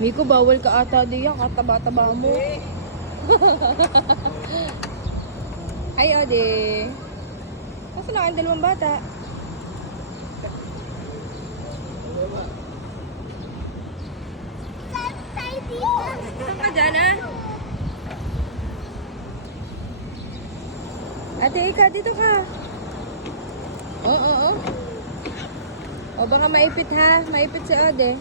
Miko, bawal ka ata diyan. Kataba-taba mo. Hi, Ode. Kaso na ang dalawang bata? Saan ka dyan, ha? Ate Ika, dito ka. Oo. O baka maipit ha. Maipit si Ode.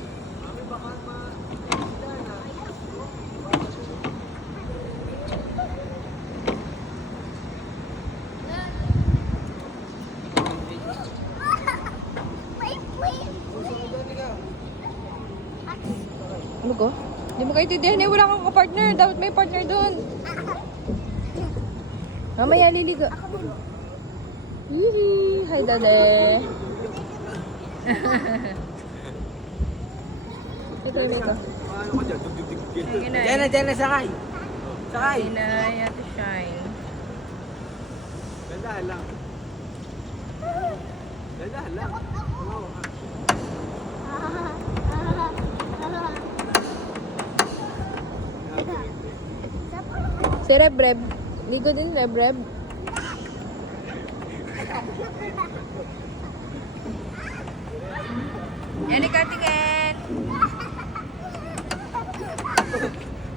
Ano ko? Hindi mo kayo tidihan eh. Wala kang partner. Dapat may partner doon. Mamaya liligo. Hihi. Hi, Dade. Ito yun ito. Diyan na, sakay. Sakay. Hindi na yata shine. Ganda lang. Ganda lang. Si Rebreb. Ligo din Rebreb. Yan ni Katingin.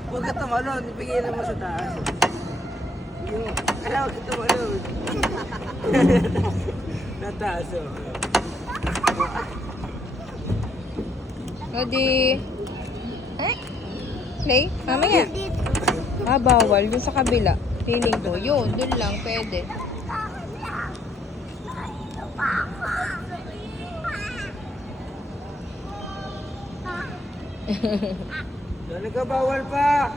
Huwag ka tumalon. Ipigilan mo sa taas. Huwag ka tumalon. Nataas o. Odi. Eh? Play? Mamaya. Ah, bawal. Yung sa kabila. Feeling ko. Yun, dun lang. Pwede. Nagkabawal pa.